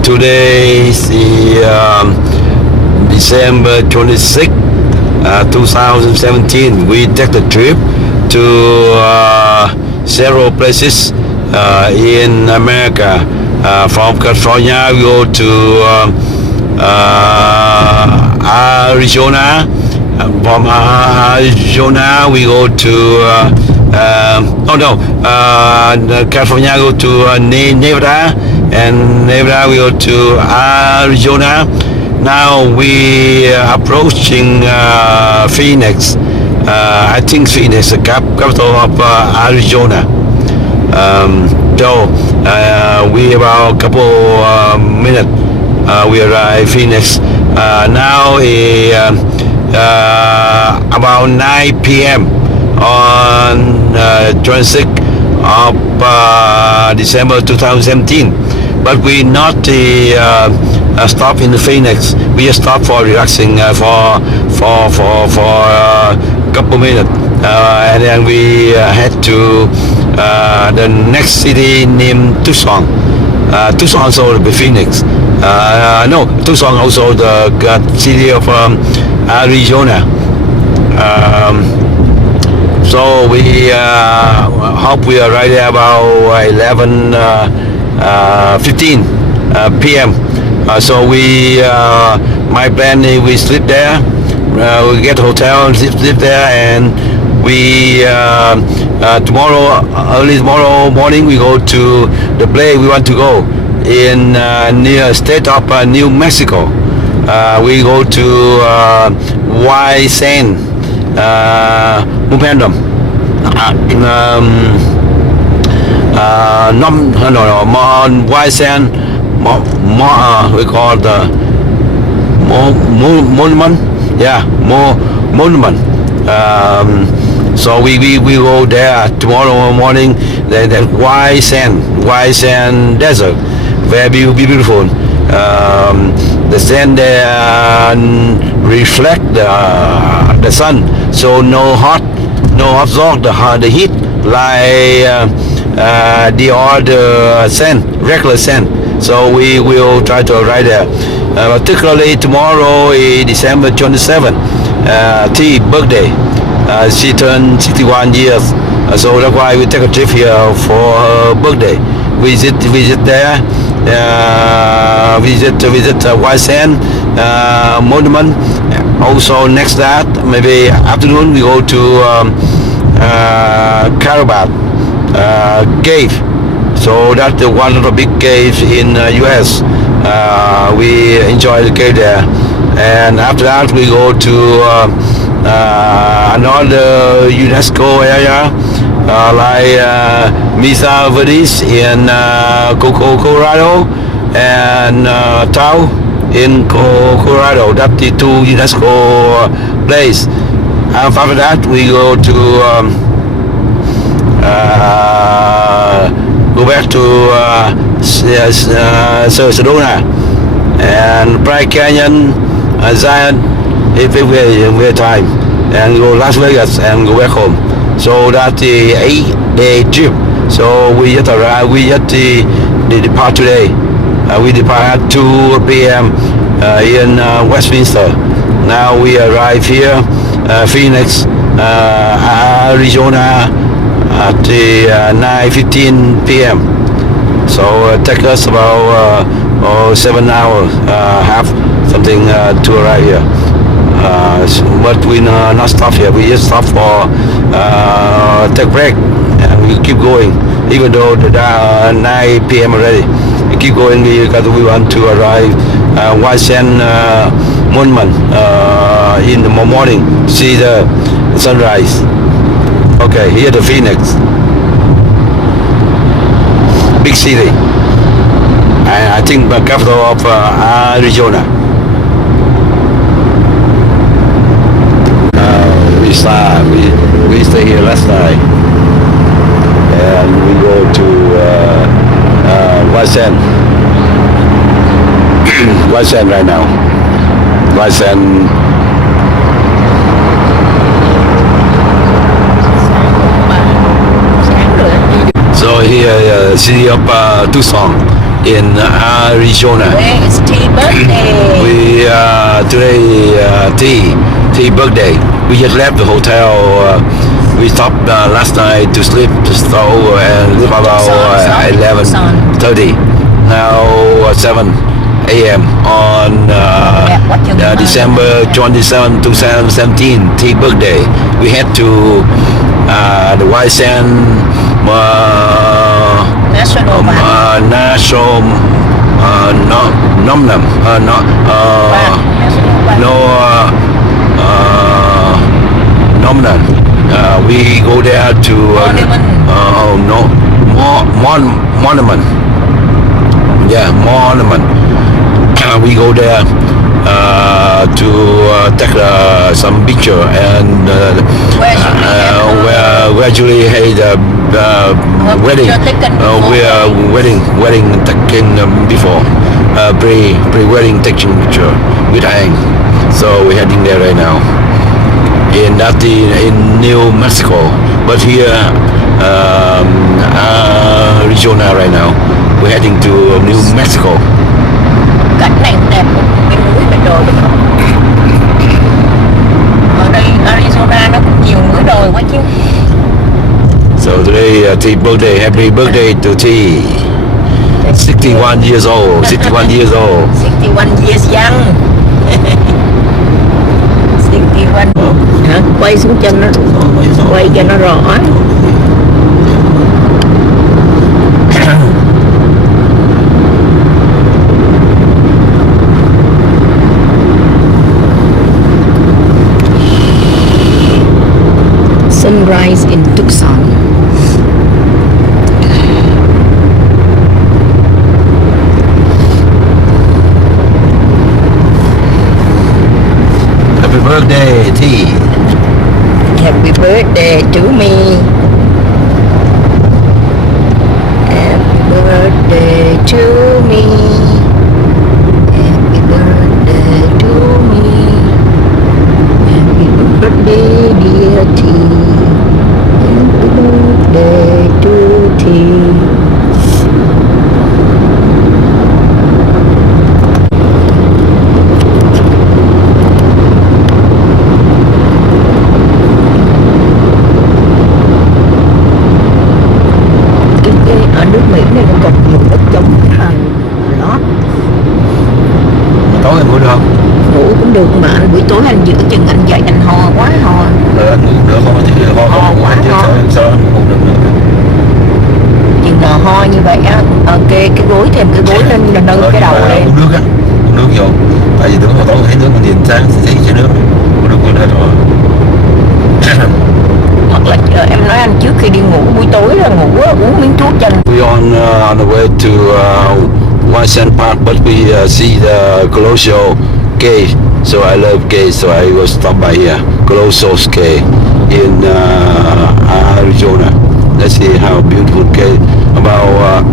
Today is the December 26th, 2017. We take the trip to several places in America. From California, we go to Arizona. From Arizona, we go to California, go to Nevada, and Nevada we go to Arizona. Now we are approaching Phoenix. I think Phoenix, the capital of Arizona. We about a couple minutes we arrive Phoenix. Now about 9 p.m. on 26th of December 2017. But we not stop in Phoenix. We just stop for relaxing for a couple minutes, and then we head to the next city named Tucson. Tucson also the Phoenix. No, Tucson also the city of Arizona. So we hope we arrive there about 11:15 p.m. So my plan is we sleep there. We get a hotel and sleep there, and we early tomorrow morning we go to the place we want to go in near state of New Mexico. We go to White Sand Monument. White Sand we call the monument. Yeah, monument. So we go there tomorrow morning. Then White Sand desert, very beautiful. The sand there reflect the sun, so no absorb the heat like the other sand, regular sand. So we will try to arrive there. Particularly tomorrow is December 27th, T birthday. She turned 61 years, so that's why we take a trip here for her birthday. Visit there, visit White Sand Monument. Also next that maybe afternoon we go to Carabat Cave. So that's the one of the big caves in U.S. We enjoy the cave there, and after that we go to another UNESCO area like Mesa Verdes in Colorado and Tahoe in Colorado. That's the two UNESCO places. After that we go to go back to Sedona and Bright Canyon, Zion, if we have time, and go Las Vegas and go back home. So that's the 8-day trip. So we just arrived. We just depart today. We depart at 2 p.m. In Westminster. Now we arrive here, Phoenix, Arizona, at 9:15 p.m. So take us about 7 hours, half something to arrive here. But we not stop here. We just stop for take break, and we keep going. Even though the 9 p.m. already, we keep going because we want to arrive White Sand Monument in the morning, see the sunrise. Okay, here the Phoenix, big city, and I think the capital of Arizona. We stay here last night, and we go to White Sand. White Sand right now. White Sand. So here, city of Tucson. in Arizona. Today is tea birthday. We today tea birthday. We just left the hotel. We stopped last night to sleep, to start over and leave about 11:30. Now 7 a.m. on December 27, 2017, tea birthday. We head to the White Sand National Park. National Nomnam Nomnan. We go there to Monument. Yeah, Monument. We go there to take some picture and where Julie had wedding. Wedding taken before pre-wedding taking picture with Ang. So we're heading there right now. In New Mexico, but here Arizona right now. We're heading to New Mexico. Cảnh này cũng đẹp, bên núi bên đồi đúng không? Ở đây Arizona nó cũng nhiều núi đồi quá chứ. So today T birthday, happy birthday to T. 61 years old. 61 years old. 61 years young. 61. Hả? Quay xuống chân nó, quay cho nó rõ. Sunrise in Tucson. Happy birthday, T. Happy birthday to me. Happy birthday to me. Happy birthday to me. Happy birthday dear T. Happy birthday to T. Ở nước Mỹ này nó còn nhiều đất trống hàng lót. Tối anh ngủ được không? Ngủ cũng được mà anh buổi tối anh giữa chừng anh dậy anh ho quá ho. Rồi anh ngủ được không? Thì ho quá ho. Sao anh ngủ được nữa? Chừng nào ho như vậy á, kê cái gối thêm cái gối lên là nâng cái đầu lên. Uống nước á, uống nước vô. Tại vì tưởng hồi tối thấy nước mình nhìn sáng thì thấy chai nước. Uống nước quên hết rồi. Hoặc là em nói anh trước khi đi ngủ buổi tối là ngủ uống miếng thuốc cho anh. We on the way to White Sand Park, but we see the Colosio Cave. So I love caves, so I will stop by here. Colossus Cave in Arizona. Let's see how beautiful cave. About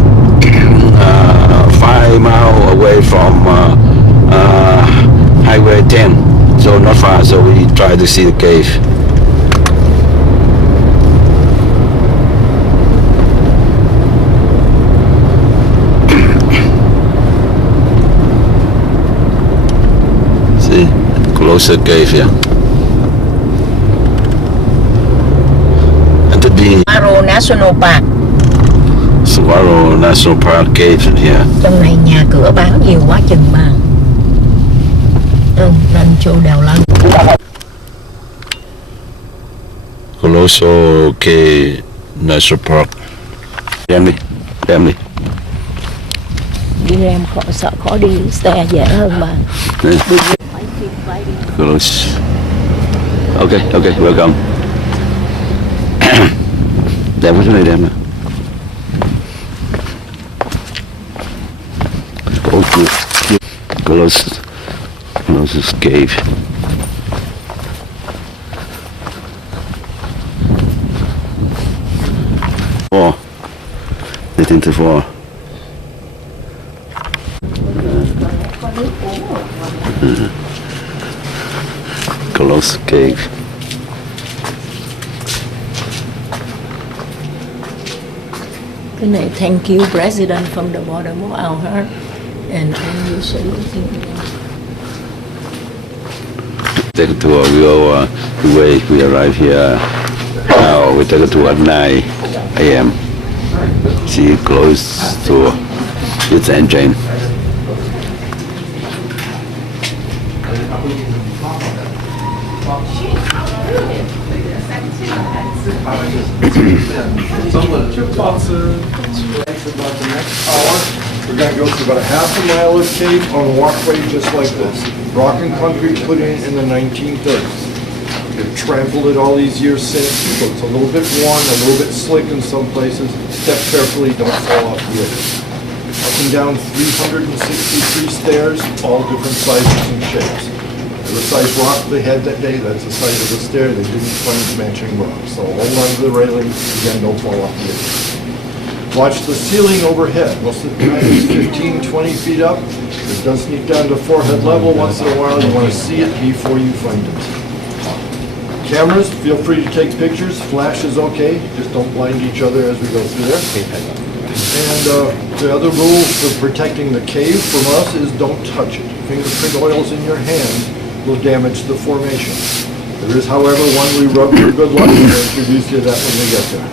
5 miles away from Highway 10, so not far. So we try to see the cave. See, closer cave here. And to be Saguaro National Park. Saguaro National Park caves in here. Trong này nhà cửa báo nhiều quá chừng mà. Nên chỗ đèo lên. Colosso Cave National Park. Đem đi, đem đi. Đi em sợ khó đi xe dễ hơn mà. Close. Okay, okay, welcome. Đem cái này đem nè. Close cave. Four. They think to four. Close cave. Cái này thank you President from the bottom of our heart and you salute him. Take a tour. We go we arrive here now. We take a tour at 9 a.m. See close to its engine. Two boxes for about the next hour. We're going to go through about a half a mile of cave on a walkway just like this. Rock and concrete put in the 1930s. They've trampled it all these years since, so it's a little bit worn, a little bit slick in some places. Step carefully, don't fall off the edge. Up and down 363 stairs, all different sizes and shapes. The size rock they had that day, that's the size of the stair. They didn't find matching rock. So hold on to the railing, again, don't fall off the edge. Watch the ceiling overhead. Most of the time it's 15, 20 feet up. It does sneak down to forehead level once in a while. You want to see it before you find it. Cameras, feel free to take pictures. Flash is okay. Just don't blind each other as we go through there. And the other rule for protecting the cave from us is don't touch it. Fingerprint oils in your hand will damage the formation. There is, however, one we rub for good luck, and we'll introduce you to that when we get there.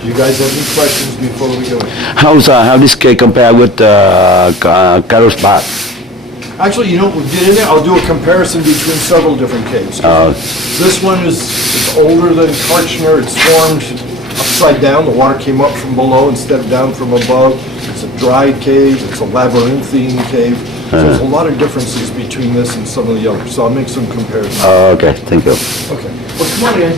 Do you guys have any questions before we go in? How this cave compare with Carol's Park? Actually, you know, we'll get in there, I'll do a comparison between several different caves. This one is older than Kartchner. It's formed upside down. The water came up from below instead of down from above. It's a dry cave. It's a labyrinthine cave. So there's a lot of differences between this and some of the others. So I'll make some comparisons. Okay, thank you. Okay. Well, come on in.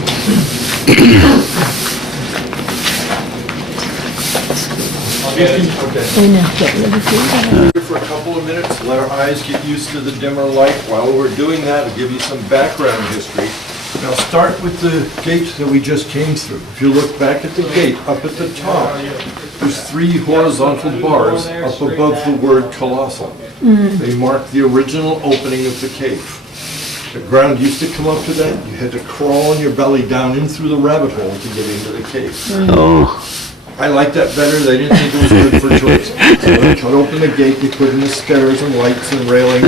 Đây nè, chạy lên cái phía đây. For a couple of minutes, let our eyes get used to the dimmer light. While we're doing that, I'll give you some background history. Now start with the gate that we just came through. If you look back at the gate, up at the top, there's 3 horizontal bars up above the word colossal. They mark the original opening of the cave. The ground used to come up to that. You had to crawl on your belly down in through the rabbit hole to get into the cave. I like that better. They didn't think it was good for tourists. So they cut open the gate, they put in the stairs and lights and railing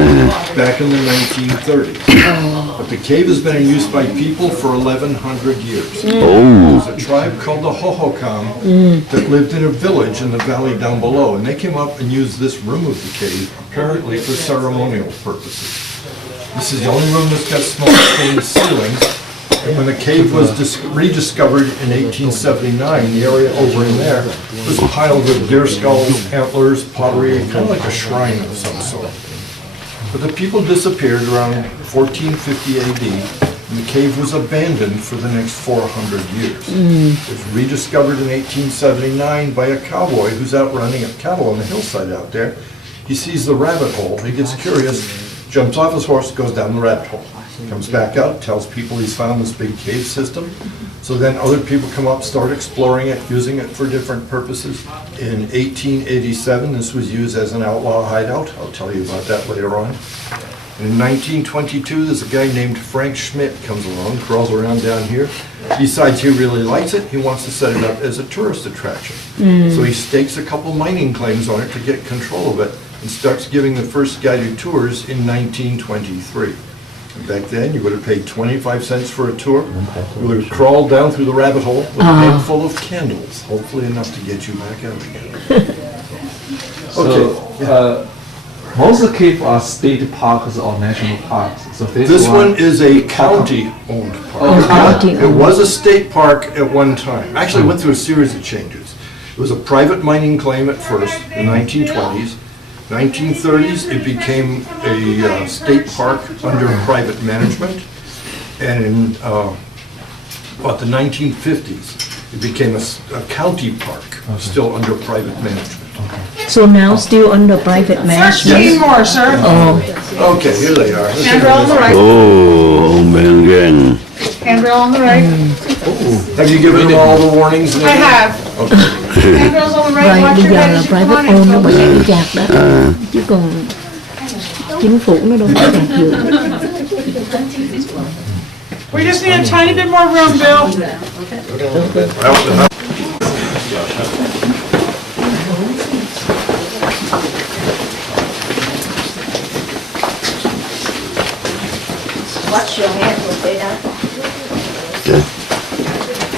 back in the 1930s. But the cave has been in use by people for 1,100 years. There's a tribe called the Hohokam that lived in a village in the valley down below, and they came up and used this room of the cave apparently for ceremonial purposes. This is the only room that's got smoke stained ceilings. And when the cave was rediscovered in 1879, the area over in there was piled with deer skulls, antlers, pottery, kind of like a shrine of some sort. But the people disappeared around 1450 AD, and the cave was abandoned for the next 400 years. It was rediscovered in 1879 by a cowboy who's out running up cattle on the hillside out there. He sees the rabbit hole, he gets curious, jumps off his horse, goes down the rabbit hole. Comes back out, tells people he's found this big cave system. So then other people come up, start exploring it, using it for different purposes. In 1887, this was used as an outlaw hideout. I'll tell you about that later on. In 1922, there's a guy named Frank Schmidt comes along, crawls around down here, decides he really likes it, he wants to set it up as a tourist attraction. So he stakes a couple mining claims on it to get control of it and starts giving the first guided tours in 1923. Back then, you would have paid 25 cents for a tour. You would have crawled down through the rabbit hole with a handful of candles, hopefully enough to get you back out again. So, most of the caves are state parks or national parks. So this one is a county-owned park. It was a state park at one time. Actually, it went through a series of changes. It was a private mining claim at first, in the 1920s. 1930s, it became a state park under private management, and in about the 1950s, it became a county park, still under private management. So now still under private management? 13 more, sir. Okay, here they are. Handrail on the right. Oh, man, again. Handrail on the right. Have you given them all the warnings? I have. Handrails on the right. Rồi Watch bây your giờ head là as you private come on owned nó and bởi go. cái chạc đó. Chứ còn chính phủ nó đâu có chạc được. We just need a tiny bit more room, Bill. your hand with it up. Okay.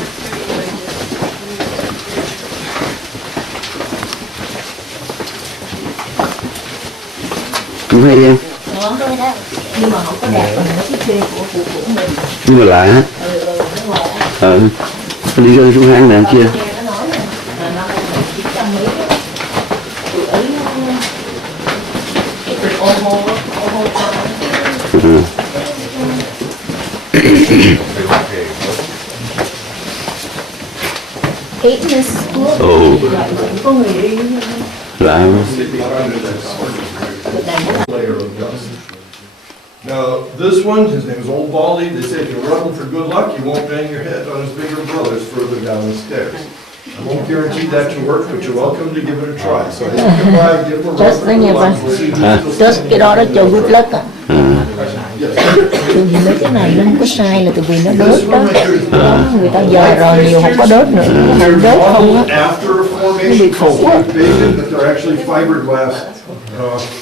Cũng hay đi em, Nhưng mà không có đẹp bằng cái kia của mình. nhưng mà lạ hết. Đi ra xuống hang này kia. Nó nói là nó 900 mấy tụi ấy cái tụi ô hô Fitness club. Ồ, Có người đi lạ. Layer of dust. Now, this one, his name is Old Baldy. They say if you rub him for good luck, you won't bang your head on his bigger brothers further down the stairs. I won't guarantee that to work, but you're welcome to give it a try. So I think come by, give him a rub Just for đấy good nha luck. ba. We'll see who's still Just cái đó đó cho good luck á. Yes. Tại vì mấy cái này nó không có sai là tại vì nó đớt đó. Đó, người ta giờ rồi nhiều không có đớt nữa. Cái này They're đớt không á. modeled after a formation, Maybe for so what? they're big, but they're actually fiberglass,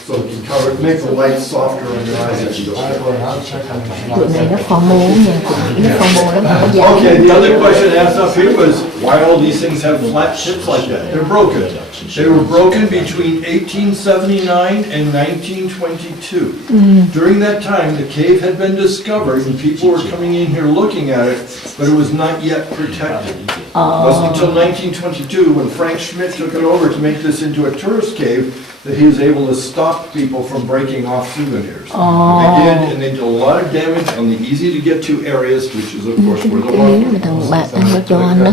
so it can cover, make the light softer on your eyes as you go. Tụi này nó formal nha, tụi này nó formal lắm, không có Okay, dài. the other question asked up here was, why all these things have flat tips like that? They're broken. They were broken between 1879 and 1922. During that time, the cave had been discovered and people were coming in here looking at it, but it was not yet protected. It wasn't until 1922, when Frank Schmidt took it over to make this into a tourist cave, that he was able to stop people from breaking off souvenirs. They did, and they did a lot of damage on the easy to get to areas, which is of course where the Cái miếng water. mà thằng bạn anh nó cho anh đó,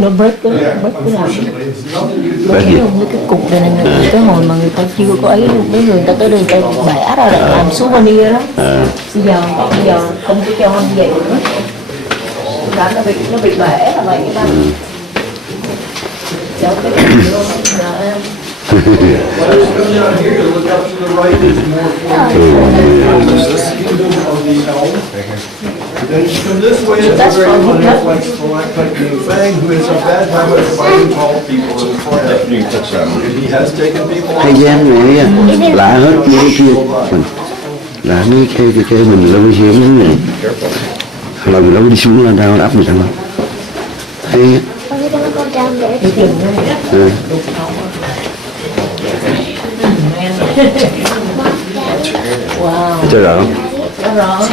nó break cái Yeah, break cái này. unfortunately, it's nothing you do. Thấy không, cái cục này là cái hồi mà người ta chưa có ấy, mấy người ta tới đây người ta bẻ ra để làm souvenir đó. Bây giờ không có cho anh vậy nữa. Đã nó bị bẻ là vậy đó. Cho cái này luôn, em. When it's coming down here, you look up to the right, there's more formation. This is the kingdom of the elm. Then you come this way, it's a very complex stalactite named Fang, who has a bad habit of fighting tall people in the forehead. And he has taken people Hay gian này á, lạ hết mấy cái kia. Mình lạ mấy cái mình lâu hiếm lắm này. Lần lâu đi xuống lên đâu áp mình thằng hay á. Ừ. Wow, Cho rõ. đó rồi.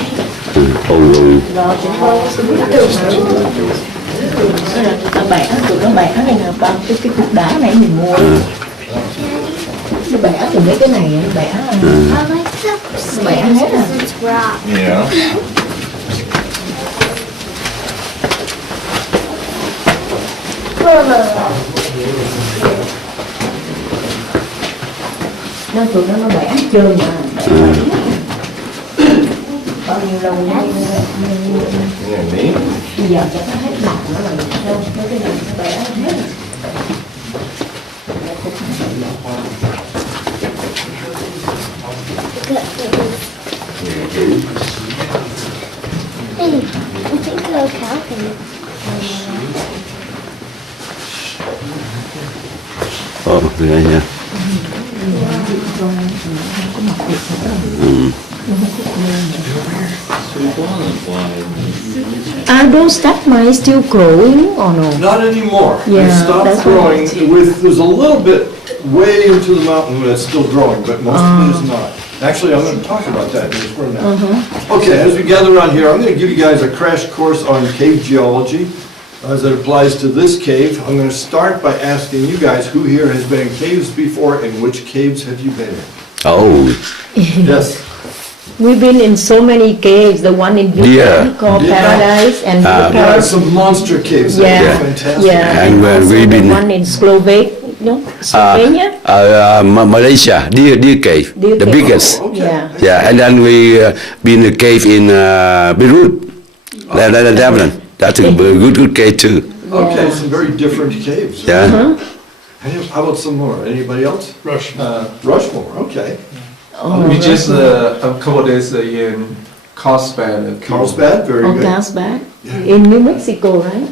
Ôi Rồi chúng tôi xuống cái đường này. Cái là tụi nó bẻ này nè, ba cái cục đá này mình mua. Nó bẻ từ mấy cái này, nó bẻ. Nó bẻ hết à. Yeah. Tụi nó bẻ hết trơn mà. Bao nhiêu lâu nay bây giờ cho nó hết bạc nữa rồi đâu mấy cái này nó bẻ hết. I think they're counting. ồ, vậy nha. Are those stab mice still growing or no? Not anymore. They Yeah, stopped that's growing right. with, there's a little bit way into the mountain that's still growing, but most of it is not. Actually, I'm gonna talk about that in just for a minute. Okay, as we gather around here, I'm gonna give you guys a crash course on cave geology as it applies to this cave. I'm gonna start by asking you guys who here has been in caves before and which caves have you been in? Ồ, Yes. We've been in so many caves. The one in Yeah. Vietnam called Yeah. Paradise and Yeah, Vietnam. some monster caves that Yeah. are fantastic. Yeah, And when also we've the been- one in Slovenia, no? Slovenia. Malaysia, Deer Cave, Deer the Cave. biggest. Yeah. Yeah, and then we been in a cave in Beirut, Lebanon. That's a good cave too. Okay, some very different caves. Yeah. How about some more? Anybody else? Rushmore. Rushmore, okay. We just a couple of days in Carlsbad. Carlsbad, very Oh, good. Carlsbad. In New Mexico, right?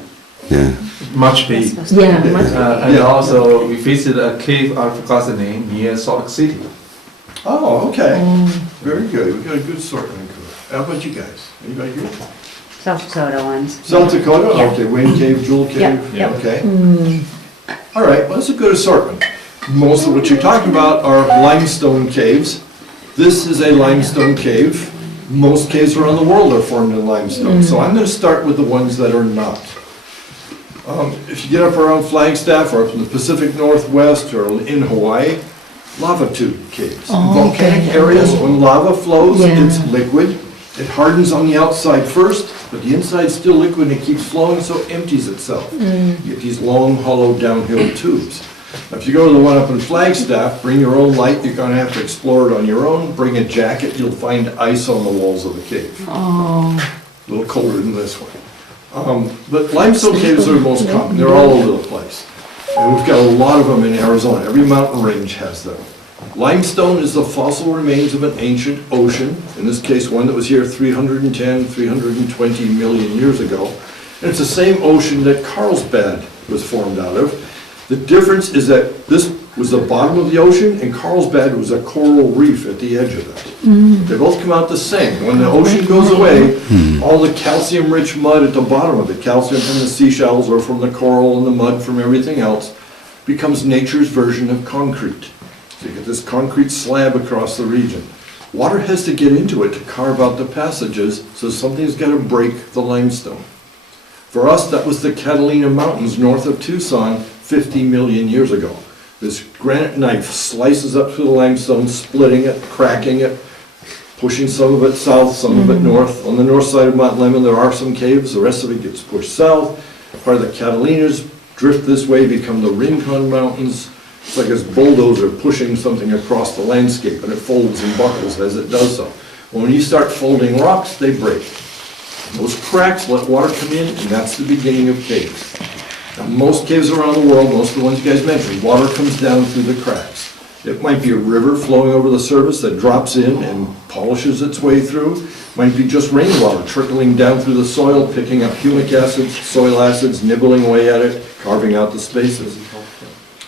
Yeah. Much big. Yeah. Much. And Yeah. also we visited a cave, I forgot the name, near Salt Lake City. Oh, okay. Very good. We got a good sort in Vancouver. How about you guys? Anybody here? South Dakota ones. South Dakota? Yeah. Okay, Wind Cave, Jewel Cave? Yep. Okay. All right, well, that's a good assortment. Most of what you're talking about are limestone caves. This is a limestone cave. Most caves around the world are formed in limestone. So I'm going to start with the ones that are not. If you get up around Flagstaff or up in the Pacific Northwest or in Hawaii, lava tube caves. In volcanic areas, when lava flows, it's liquid. It hardens on the outside first, but the inside's still liquid and it keeps flowing, so it empties itself. You get these long, hollow downhill tubes. Now, if you go to the one up in Flagstaff, bring your own light. You're going to have to explore it on your own. Bring a jacket. You'll find ice on the walls of the cave. A little colder than this one. But limestone caves are the most common. They're all over the place. And we've got a lot of them in Arizona. Every mountain range has them. Limestone is the fossil remains of an ancient ocean, in this case one that was here 310, 320 million years ago. And it's the same ocean that Carlsbad was formed out of. The difference is that this was the bottom of the ocean and Carlsbad was a coral reef at the edge of it. They both come out the same. When the ocean goes away, all the calcium-rich mud at the bottom of it, calcium from the seashells or from the coral and the mud from everything else, becomes nature's version of concrete. So you get this concrete slab across the region. Water has to get into it to carve out the passages, so something's got to break the limestone. For us, that was the Catalina Mountains north of Tucson 50 million years ago. This granite knife slices up through the limestone, splitting it, cracking it, pushing some of it south, some of it north. On the north side of Mount Lemmon, there are some caves. The rest of it gets pushed south. Part of the Catalinas drift this way, become the Rincon Mountains. It's like this bulldozer pushing something across the landscape, and it folds and buckles as it does so. When you start folding rocks, they break. Those cracks let water come in, and that's the beginning of caves. Now, most caves around the world, most of the ones you guys mentioned, water comes down through the cracks. It might be a river flowing over the surface that drops in and polishes its way through. It might be just rainwater trickling down through the soil, picking up humic acids, soil acids, nibbling away at it, carving out the spaces.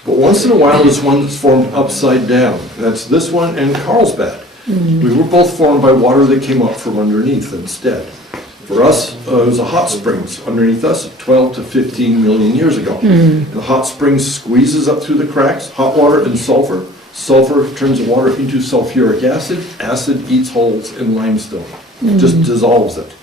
But once in a while, there's one that's formed upside down. That's this one and Carlsbad. We were both formed by water that came up from underneath instead. For us, it was the hot springs underneath us 12 to 15 million years ago. The hot springs squeezes up through the cracks, hot water and sulfur. Sulfur turns the water into sulfuric acid. Acid eats holes in limestone, just dissolves it.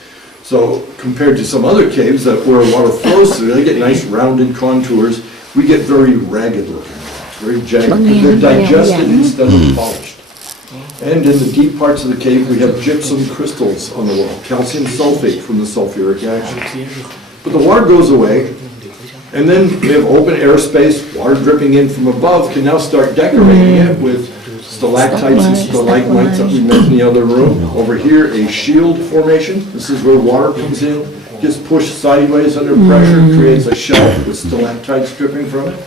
So compared to some other caves that where water flows through, they get nice rounded contours. We get very ragged looking, very jagged. They're digested instead of polished. And in the deep parts of the cave, we have gypsum crystals on the wall, calcium sulfate from the sulfuric action. But the water goes away, and then we have open airspace, water dripping in from above can now start decorating it with stalactites and stalagmites that we met in the other room. Over here, a shield formation. This is where water comes in, gets pushed sideways under pressure, creates a shelf with stalactites dripping from it.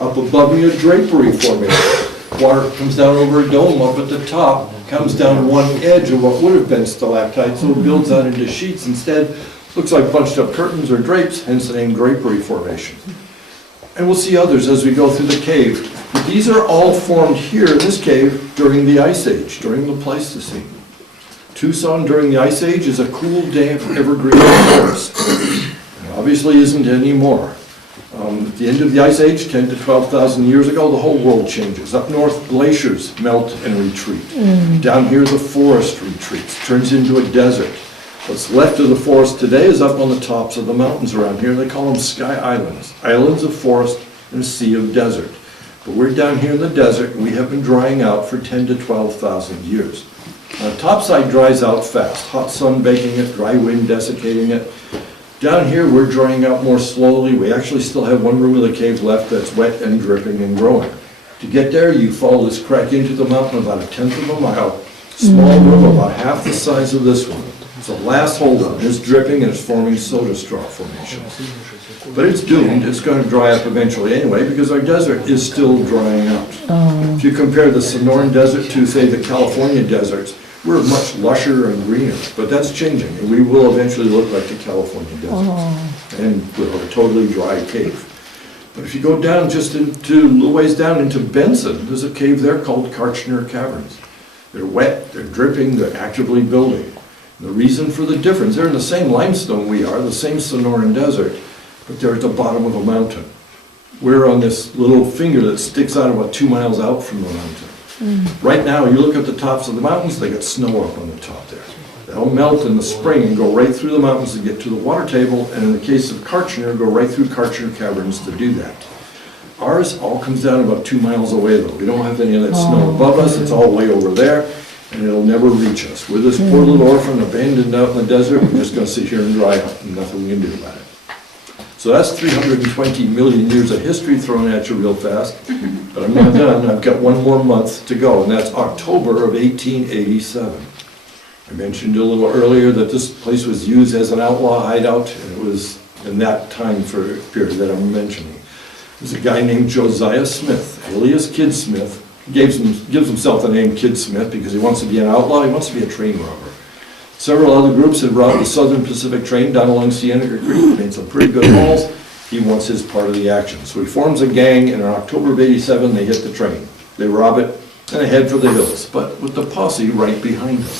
Up above me, a drapery formation. Water comes down over a dome up at the top, comes down one edge of what would have been stalactites, so it builds out into sheets. Instead, looks like bunched up curtains or drapes, hence the name drapery formation. And we'll see others as we go through the cave. But these are all formed here in this cave during the Ice Age, during the Pleistocene. Tucson during the Ice Age is a cool, damp, evergreen forest. It obviously isn't anymore. At the end of the Ice Age, 10 to 12,000 years ago, the whole world changes. Up north, glaciers melt and retreat. Down here, the forest retreats, turns into a desert. What's left of the forest today is up on the tops of the mountains around here. They call them sky islands. Islands of forest and a sea of desert. But we're down here in the desert, and we have been drying out for 10 to 12,000 years. The topside dries out fast. Hot sun baking it, dry wind desiccating it. Down here, we're drying out more slowly. We actually still have one room of the cave left that's wet and dripping and growing. To get there, you follow this crack into the mountain about 1/10 of a mile. Small room about half the size of this one. It's the last holdout. It's dripping and it's forming soda straw formations. But it's doomed. It's going to dry up eventually anyway because our desert is still drying out. If you compare the Sonoran Desert to, say, the California deserts, we're much lusher and greener, but that's changing, and we will eventually look like the California desert, and we'll have a totally dry cave. But if you go down just into a little ways down into Benson, there's a cave there called Kartchner Caverns. They're wet, they're dripping, they're actively building. The reason for the difference, they're in the same limestone we are, the same Sonoran Desert, but they're at the bottom of a mountain. We're on this little finger that sticks out about 2 miles out from the mountain. Right now, you look at the tops of the mountains, they got snow up on the top there. That'll melt in the spring and go right through the mountains to get to the water table, and in the case of Kartchner, go right through Kartchner Caverns to do that. Ours all comes down about 2 miles away though. We don't have any of that snow above us, it's all way over there, and it'll never reach us. We're this poor little orphan abandoned out in the desert, we're just gonna sit here and dry out, and nothing we can do about it. So that's 320 million years of history thrown at you real fast, but I'm not done. I've got 1 more month to go, and that's October of 1887. I mentioned a little earlier that this place was used as an outlaw hideout, and it was in that time period that I'm mentioning. There's a guy named Josiah Smith, alias Kid Smith. He gives himself the name Kid Smith because he wants to be an outlaw, he wants to be a train robber. Several other groups had robbed the Southern Pacific train down along Cienega Creek, made some pretty good hauls. He wants his part of the action. So he forms a gang, and in October of '87, they hit the train. They rob it, and they head for the hills, but with the posse right behind them.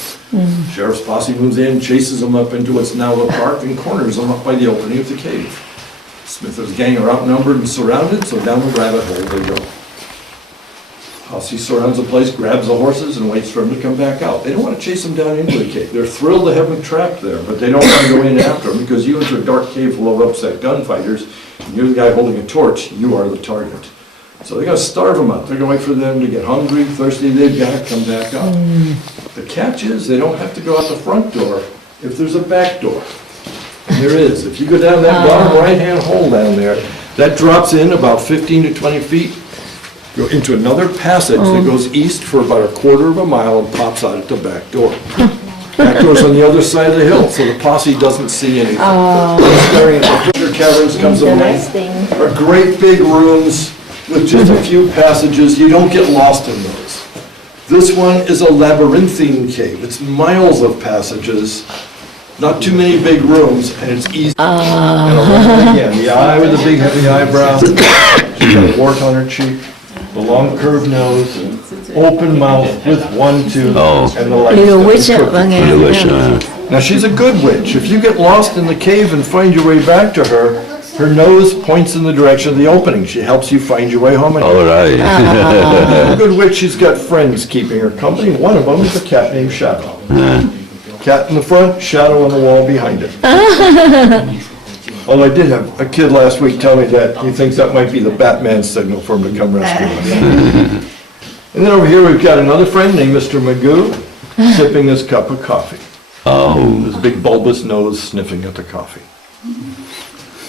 Sheriff's posse moves in, chases them up into what's now the park, and corners them up by the opening of the cave. Smith and his gang are outnumbered and surrounded, so down the rabbit hole they go. Posse surrounds the place, grabs the horses, and waits for them to come back out. They don't want to chase them down into the cave. They're thrilled to have them trapped there, but they don't want to go in after them because you enter a dark cave full of upset gunfighters, and you're the guy holding a torch, you are the target. So they're going to starve them out. They're going to wait for them to get hungry, thirsty, they've got to come back out. The catch is they don't have to go out the front door if there's a back door. And there is. If you go down that bottom right-hand hole down there, that drops in about 15 to 20 feet, go into another passage that goes east for about a quarter of a mile and pops out at the back door. Back door's on the other side of the hill, so the posse doesn't see anything. The caverns comes to mind. Are great big rooms with just a few passages. You don't get lost in those. This one is a labyrinthine cave. It's miles of passages, not too many big rooms, and it's easy. And again, the eye with the big heavy eyebrow, she's got a wart on her cheek, the long curved nose, open mouth with 1 tooth, and the legs. Now she's a good witch. If you get lost in the cave and find your way back to her, her nose points in the direction of the opening. She helps you find your way home. All right. A good witch, she's got friends keeping her company. One of them is a cat named Shadow. Cat in the front, Shadow on the wall behind it. Although I did have a kid last week tell me that he thinks that might be the Batman signal for him to come rescue us. And then over here we've got another friend named Mr. Magoo sipping his cup of coffee. His big bulbous nose sniffing at the coffee.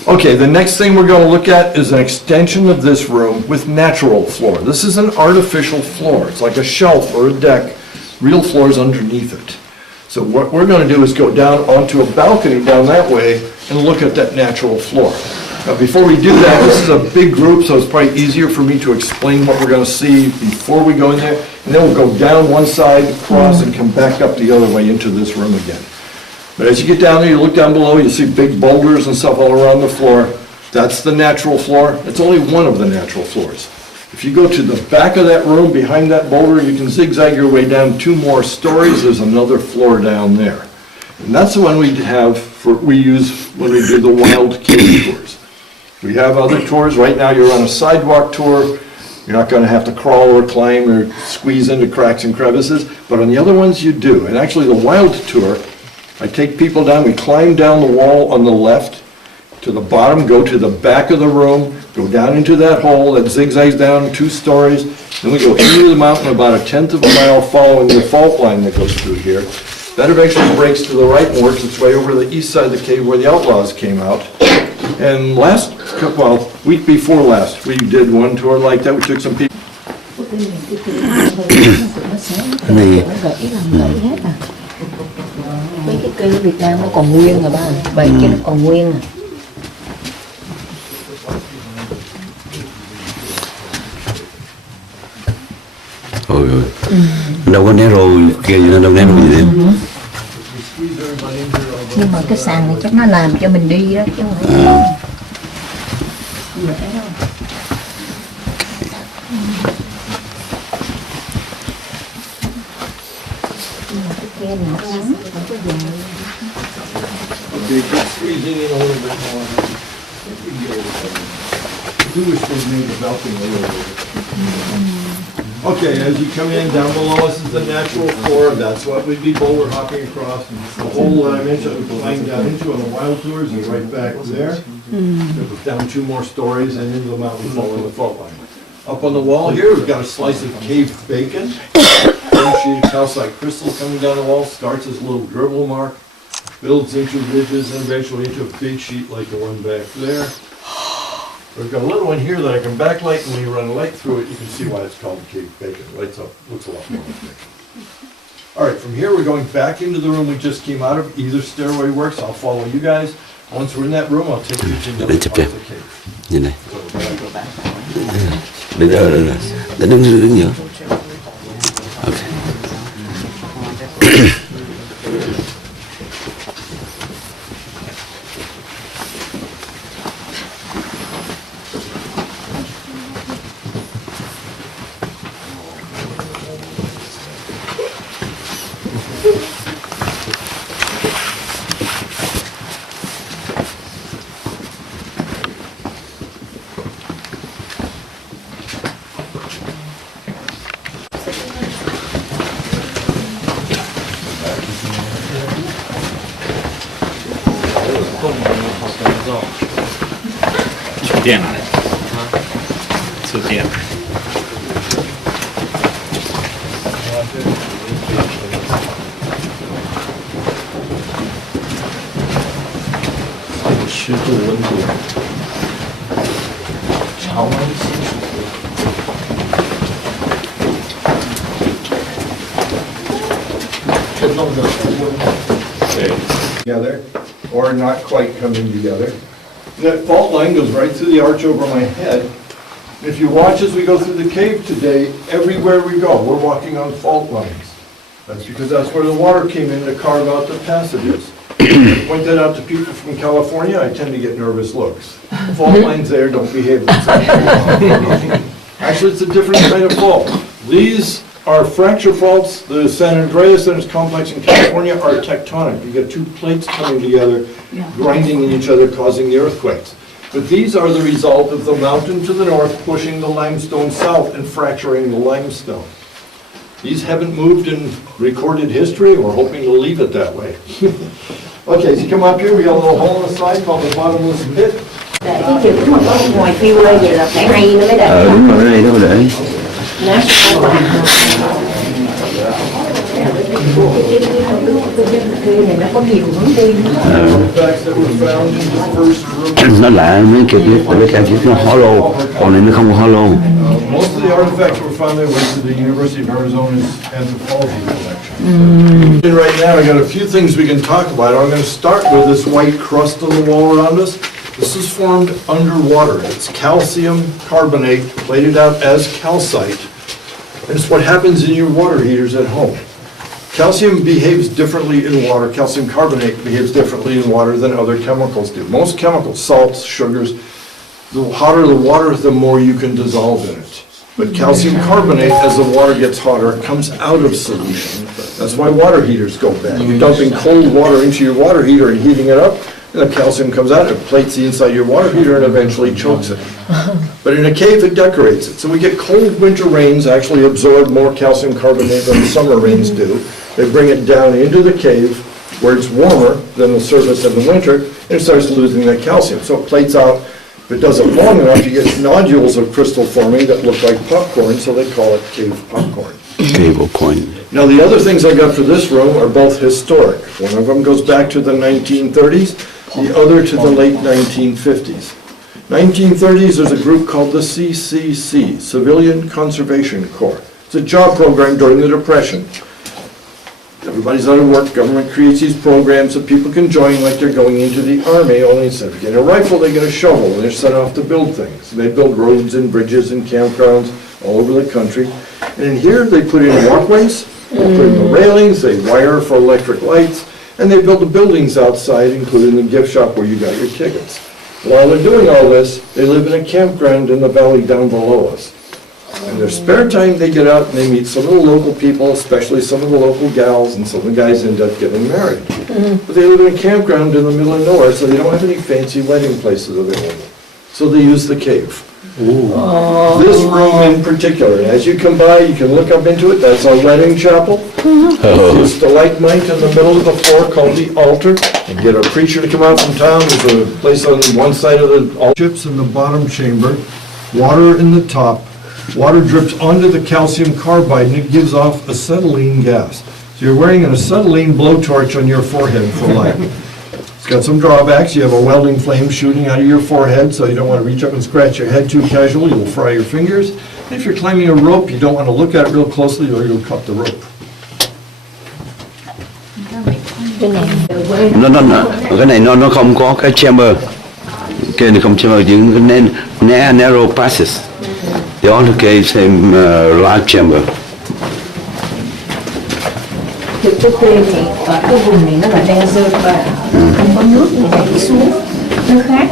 Okay, the next thing we're going to look at is an extension of this room with natural floor. This is an artificial floor. It's like a shelf or a deck. Real floors underneath it. So what we're going to do is go down onto a balcony down that way and look at that natural floor. Now before we do that, this is a big group, so it's probably easier for me to explain what we're going to see before we go in there. And then we'll go down one side, cross, and come back up the other way into this room again. But as you get down there, you look down below, you see big boulders and stuff all around the floor. That's the natural floor. It's only one of the natural floors. If you go to the back of that room, behind that boulder, you can zigzag your way down 2 more stories. There's another floor down there. And that's the one we use when we do the wild cave tours. We have other tours. Right now you're on a sidewalk tour. You're not going to have to crawl or climb or squeeze into cracks and crevices. But on the other ones you do. And actually the wild tour, I take people down, we climb down the wall on the left to the bottom, go to the back of the room, go down into that hole that zigzags down 2 stories, then we go into the mountain about 1/10 of a mile following the fault line that goes through here. That eventually breaks to the right and works its way over to the east side of the cave where the outlaws came out. And week before last, we did one tour like that. We took some people. Mấy cái cây Việt Nam nó còn nguyên rồi ba, vậy chứ nó còn nguyên à. Ôi ôi. Đâu có né rồi kia gì đâu né gì đấy. Nhưng mà cái sàn này chắc nó làm cho mình đi đó chứ không phải dễ đâu. nghe nữa không có dài. Okay, keep squeezing in a little bit more. Do wish they'd made the balcony a little bit. Okay, as you come in, down below us is the natural floor. That's what we'd be boulder hopping across. And the hole that I mentioned we climbed down into on the wild tours is right back there. It was down 2 more stories and into the mountain following the fault line. Up on the wall here, we've got a slice of cave bacon. Sheet of calcite crystal coming down the wall, starts as a little dribble mark, builds into ridges, and eventually into a big sheet like the one back there. We've got a little one here that I can backlight, and when you run light through it, you can see why it's called cave bacon. Lights up, looks a lot more like bacon. All right, from here, we're going back into the room we just came out of. Either stairway works, I'll follow you guys. Once we're in that room, I'll take you to the other part of the cave. Nhìn này. Bây giờ là đứng nhiều. Ok.电了，触电。湿度、温度、常温金属。震动的恒温。对。Together, or not quite coming together. That fault line goes right through the arch over my head. If you watch as we go through the cave today, everywhere we go, we're walking on fault lines. That's because that's where the water came in to carve out the passages. Point that out to people from California, I tend to get nervous looks. Fault lines there don't behave themselves. Actually, it's a different kind of fault. These are fracture faults. The San Andreas and its complex in California are tectonic. You get 2 plates coming together, grinding in each other, causing the earthquakes. But these are the result of the mountain to the north pushing the limestone south and fracturing the limestone. These haven't moved in recorded history. We're hoping to leave it that way. Okay, so you come up here, we got a little hole in the side called the bottomless pit. Cái chữ mà có ngoài phiêu lên vậy là phải hay nó mới đẹp. Đúng rồi, đây đâu để. Nó sẽ có này nó có nhiều hướng đi. Nó lạ mấy kia chứ, tại cái kia nó hollow, còn này nó không có hollow. Most of the artifacts were found there went to the University of Arizona's anthropology collection. And right now, I got a few things we can talk about. I'm going to start with this white crust on the wall around us. This is formed underwater. It's calcium carbonate plated out as calcite. And it's what happens in your water heaters at home. Calcium behaves differently in water. Calcium carbonate behaves differently in water than other chemicals do. Most chemicals, salts, sugars, the hotter the water, the more you can dissolve in it. But calcium carbonate, as the water gets hotter, it comes out of solution. That's why water heaters go bad. You're dumping cold water into your water heater and heating it up, and the calcium comes out, it plates the inside of your water heater and eventually chokes it. But in a cave, it decorates it. So we get cold winter rains actually absorb more calcium carbonate than the summer rains do. They bring it down into the cave where it's warmer than the surface in the winter, and it starts losing that calcium. So it plates out. If it does it long enough, you get nodules of crystal forming that look like popcorn, so they call it cave popcorn. Cave popcorn. Now, the other things I got for this room are both historic. One of them goes back to the 1930s, the other to the late 1950s. 1930s, there's a group called the CCC, Civilian Conservation Corps. It's a job program during the Depression. Everybody's out of work, government creates these programs that people can join like they're going into the army, only instead of getting a rifle, they get a shovel and they're set off to build things. They build roads and bridges and campgrounds all over the country. And in here, they put in walkways, they put in the railings, they wire for electric lights, and they build the buildings outside, including the gift shop where you got your tickets. While they're doing all this, they live in a campground in the valley down below us. In their spare time, they get out and they meet some of the local people, especially some of the local gals, and some of the guys end up getting married. But they live in a campground in the middle of nowhere, so they don't have any fancy wedding places available. So they use the cave. This room in particular, as you come by, you can look up into it, that's our wedding chapel. There's a stalagmite in the middle of the floor called the altar. And get a preacher to come out from town, there's a place on one side of the altar. Chips in the bottom chamber, water in the top. Water drips onto the calcium carbide and it gives off acetylene gas. So you're wearing an acetylene blowtorch on your forehead for life. It's got some drawbacks. You have a welding flame shooting out of your forehead, so you don't want to reach up and scratch your head too casually. You'll fry your fingers. And if you're climbing a rope, you don't want to look at it real closely or you'll cut the rope. Cái này nó không có cái chamber. Cái này không chamber, những cái narrow passes. The only caves have large chamber. Thực tế thì ở cái vùng này nó là desert và không có nước như chảy xuống, nó khác.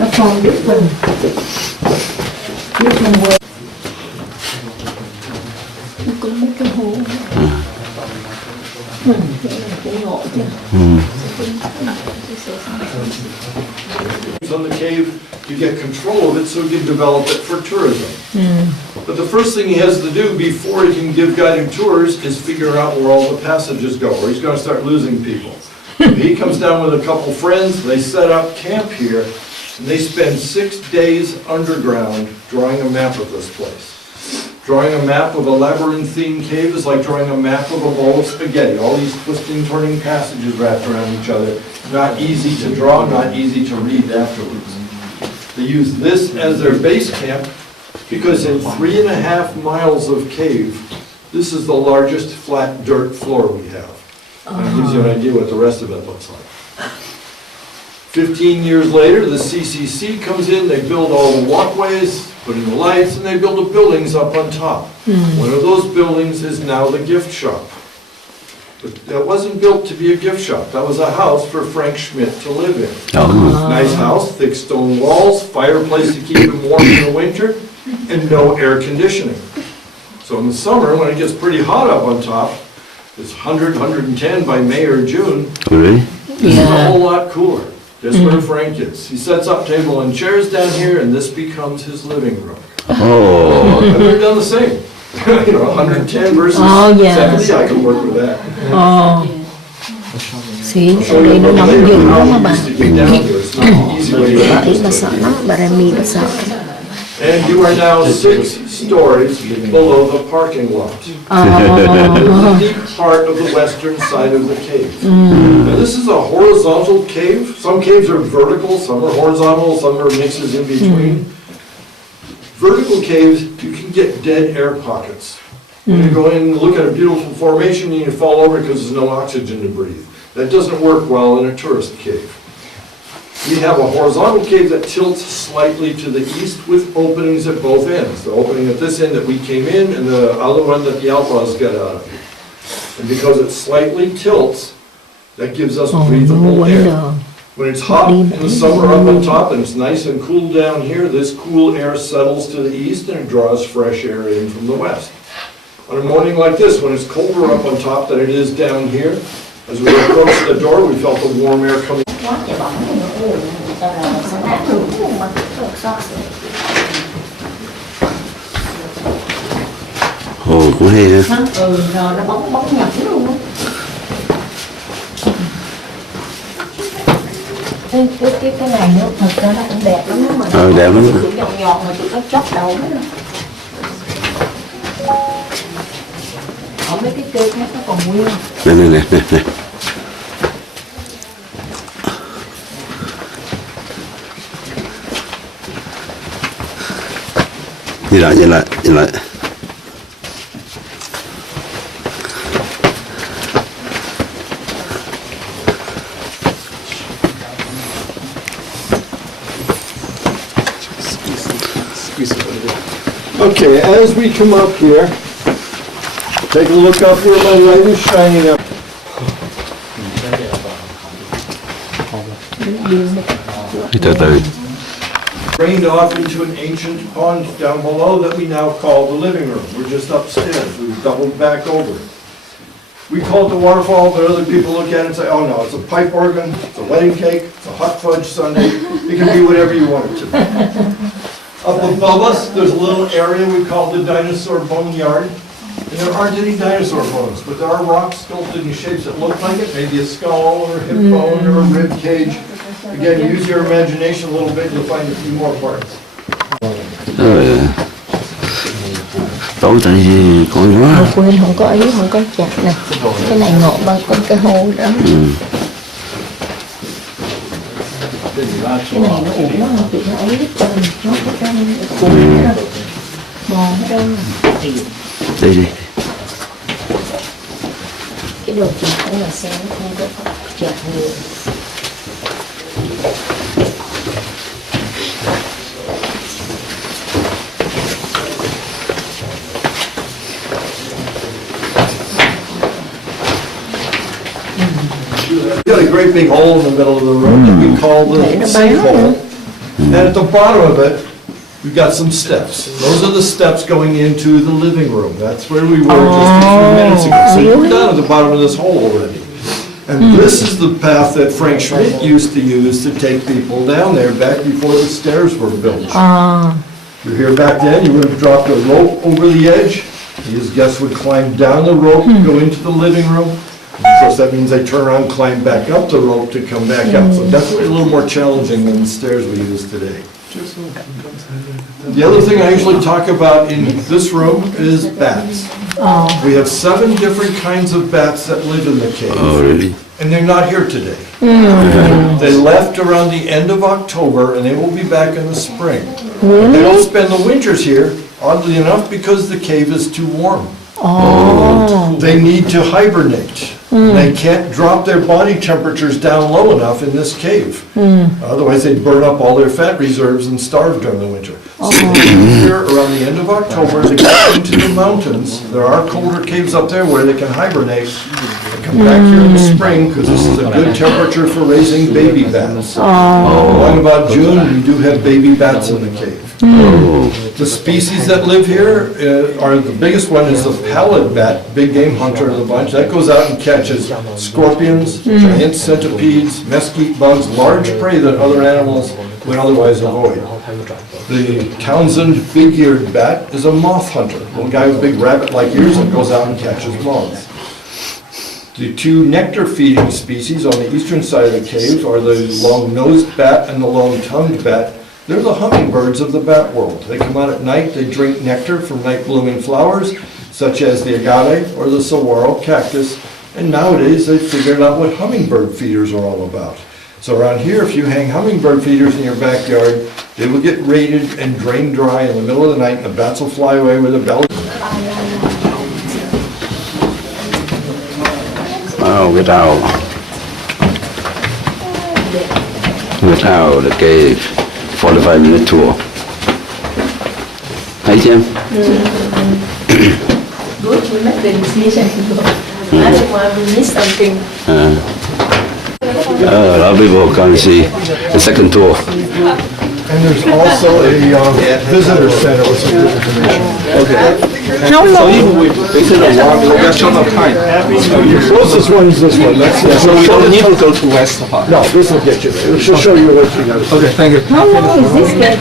Nó còn nước vừng, nước vừng quê. Nó có mấy cái hồ. Cái ngộ chứ. On the cave, you get control of it so you can develop it for tourism. But the first thing he has to do before he can give guided tours is figure out where all the passages go, or he's going to start losing people. He comes down with a couple friends, they set up camp here, and they spend 6 days underground drawing a map of this place. Drawing a map of a labyrinthine cave is like drawing a map of a bowl of spaghetti. All these twisting, turning passages wrapped around each other. Not easy to draw, not easy to read afterwards. They use this as their base camp because in 3.5 miles of cave, this is the largest flat dirt floor we have. And it gives you an idea what the rest of it looks like. 15 years later, the CCC comes in, they build all the walkways, put in the lights, and they build the buildings up on top. One of those buildings is now the gift shop. But that wasn't built to be a gift shop. That was a house for Frank Schmidt to live in. Nice house, thick stone walls, fireplace to keep him warm in the winter, and no air conditioning. So in the summer, when it gets pretty hot up on top, it's 100, 110 by May or June. Really? This is a whole lot cooler. That's where Frank is. He sets up table and chairs down here, and this becomes his living room. Oh. I've never done the same. You know, 110 versus 70, I can work with that. Xí, ở đây nó nóng dữ lắm mà bà. Bà ấy bà sợ lắm, bà Remy bà sợ. And you are now 6 stories below the parking lot. The deep part of the western side of the cave. Now this is a horizontal cave. Some caves are vertical, some are horizontal, some are mixes in between. Vertical caves, you can get dead air pockets. You go in and look at a beautiful formation and you fall over because there's no oxygen to breathe. That doesn't work well in a tourist cave. We have a horizontal cave that tilts slightly to the east with openings at both ends. The opening at this end that we came in and the other one that the outlaws got out of. And because it slightly tilts, that gives us breathable air. When it's hot in the summer up on top and it's nice and cool down here, this cool air settles to the east and it draws fresh air in from the west. On a morning like this, when it's colder up on top than it is down here, as we approached the door, we felt the warm air coming. Ồ, cũng hay ha. Rồi nó bóng nhảy luôn á. Cái này nữa, thật ra nó cũng đẹp lắm mà. Đẹp lắm. Tụi nhọn nhọn mà tụi nó chóp đầu hết rồi. Ở mấy cái cây khác nó còn nguyên. Nè. Nhìn lại. Okay, as we come up here, take a look up where my light is shining up. Từ từ. drained off into an ancient pond down below that we now call the living room. We're just upstairs, we've doubled back over. We call it the waterfall, but other people look at it and say, oh no, it's a pipe organ, it's a wedding cake, it's a hot fudge sundae, it can be whatever you want it to be. Up above us, there's a little area we call the dinosaur bone yard. And there aren't any dinosaur bones, but there are rocks sculpted in shapes that look like it, maybe a skull or a hip bone or a rib cage. Again, use your imagination a little bit, you'll find a few more parts. Tối tại vì có quá. Quên không có ý, không có chặt nè. Cái này ngộ bằng con cái hô đó. Cái này nó ủ quá, chị nó ấy hết trơn. Nó có cái cuốn hết đâu. Bò hết đâu. Đây đi. Cái đồ chặt cũng là xe nó không có chặt nhiều. We've got a great big hole in the middle of the room that we call the sinkhole. And at the bottom of it, we've got some steps. Those are the steps going into the living room. That's where we were just a few minutes ago. So we're down at the bottom of this hole already. And this is the path that Frank Schmidt used to use to take people down there back before the stairs were built. You're here back then, you would have dropped a rope over the edge. His guests would climb down the rope, go into the living room. Of course, that means they turn around, climb back up the rope to come back up. So definitely a little more challenging than the stairs we use today. The other thing I usually talk about in this room is bats. We have 7 different kinds of bats that live in the cave. Oh, really? And they're not here today. They left around the end of October and they will be back in the spring. They don't spend the winters here, oddly enough, because the cave is too warm. They need to hibernate. They can't drop their body temperatures down low enough in this cave. Otherwise, they'd burn up all their fat reserves and starve during the winter. So they come here around the end of October to get into the mountains. There are colder caves up there where they can hibernate. They come back here in the spring because this is a good temperature for raising baby bats. Around about June, we do have baby bats in the cave. The species that live here are, the biggest one is the pallid bat, big game hunter of the bunch. That goes out and catches scorpions, giant centipedes, mesquite bugs, large prey that other animals would otherwise avoid. The Townsend big-eared bat is a moth hunter, a little guy with big rabbit-like ears that goes out and catches moths. The 2 nectar-feeding species on the eastern side of the cave are the long-nosed bat and the long-tongued bat. They're the hummingbirds of the bat world. They come out at night, they drink nectar from night-blooming flowers, such as the agave or the saguaro cactus, and nowadays they've figured out what hummingbird feeders are all about. So around here, if you hang hummingbird feeders in your backyard, they will get raided and drained dry in the middle of the night, and the bats will fly away with their bellies. Oh, get out. Get out the cave. 45-minute tour. Thấy chưa em? Good, we met the decision. I don't want to miss something. A lot of people come see the second tour. And there's also a visitor center with some good information. Okay. So if we visit a walk, we are short of time. The closest one is this one. So we don't need to go to West Park. No, this will get you there. It will show you what you got to see. Okay, thank you. How long is this cave?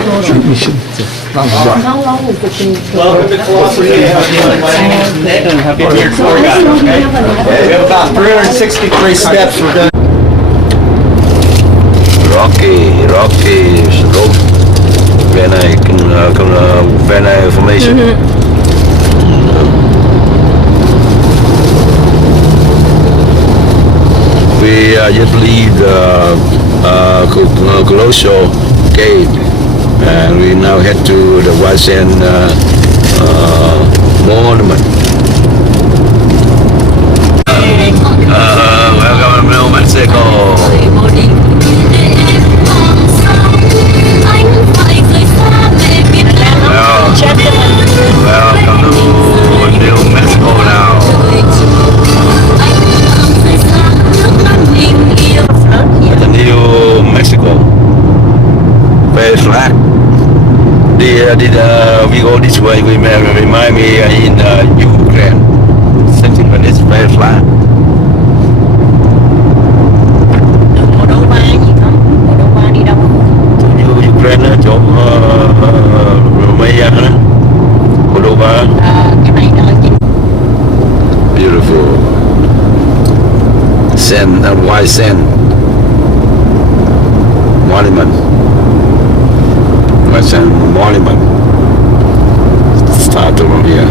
How long is the cave? Well, a bit closer. And have been here for guys, okay? We have about 363 steps. We're done. Rocky slope. Very nice information. We just leave the Colossal Cave, and we now head to the White Sand Monument. Welcome to New Mexico. Welcome to New Mexico now. New Mexico. Very flat. we go this way. We remind me in Ukraine. Something when it's very flat. Moldova gì không? Moldova đi đâu? Như Ukraine đó, chỗ Romania đó, Moldova. Cái này nó chính. Beautiful sand, white sand monument. White sand monument. Start from here.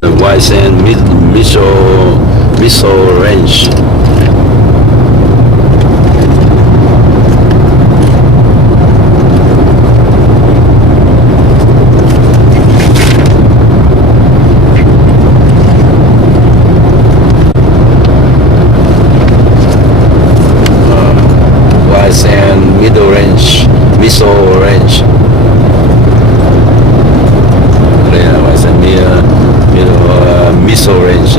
The white sand missile range. White sand middle range, missile range. Đây là white sand middle missile range.